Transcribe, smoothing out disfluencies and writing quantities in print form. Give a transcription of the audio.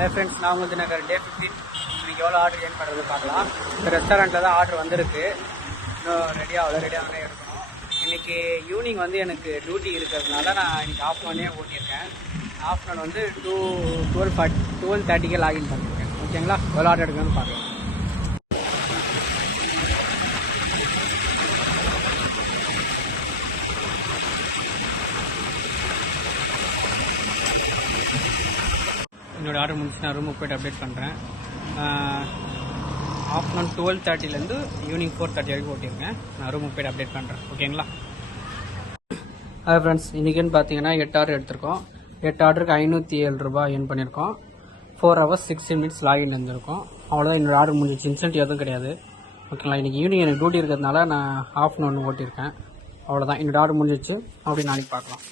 Hi friends, நான் உங்களுக்கு தினகர் டே 15 இன்றைக்கி எவ்வளோ ஆர்டர் ஏன் பண்ணுறது பார்க்கலாம். இந்த ரெஸ்டாரண்ட்டில் தான் ஆர்டர் வந்திருக்கு. இன்னும் ரெடியாக தானே இருக்கணும். இன்றைக்கி ஈவினிங் வந்து எனக்கு டியூட்டி இருக்கிறதுனால நான் இன்றைக்கி ஆஃப்டர்நூனே ஓட்டியிருக்கேன். ஆஃப்டர்நூன் வந்து 12:30க்கே லாகின் பண்ணியிருக்கேன். ஓகேங்களா, எவ்வளோ ஆர்டர் எடுக்கணும்னு பார்க்கலாம். என்னோடய ஆர்டர் முடிச்சு நான் ரூமுக்கு போய்ட்டு அப்டேட் பண்ணுறேன். ஆஃப்டர்நூன் 12:30லேருந்து ஈவினிங் 4:30 வரைக்கும் ஓட்டியிருக்கேன். நான் ரூமுக்கு போய்ட்டு அப்டேட் பண்ணுறேன். ஓகேங்களா. ஃப்ரெண்ட்ஸ், இன்றைக்கின்னு பார்த்தீங்கன்னா 8 ஆர்டர் எடுத்திருக்கோம். 8 ஆர்டருக்கு 507 ரூபாய் ஏர்ன் பண்ணியிருக்கோம். 4 hours 16 minutes லாகின் இருந்திருக்கும். அவ்வளோதான், என்னோடய ஆர்டர் முடிஞ்சிச்சு. இன்சென்டிவ் எதுவும் கிடையாது. ஓகேங்களா. இன்றைக்கி ஈவினிங் எனக்கு டியூட்டி இருக்கிறதுனால நான் ஆஃப்டர்நூன் ஓட்டியிருக்கேன். அவ்வளோதான், என்னோடய ஆர்டர் முடிஞ்சிச்சு. அப்படி நாளைக்கு பார்க்கலாம்.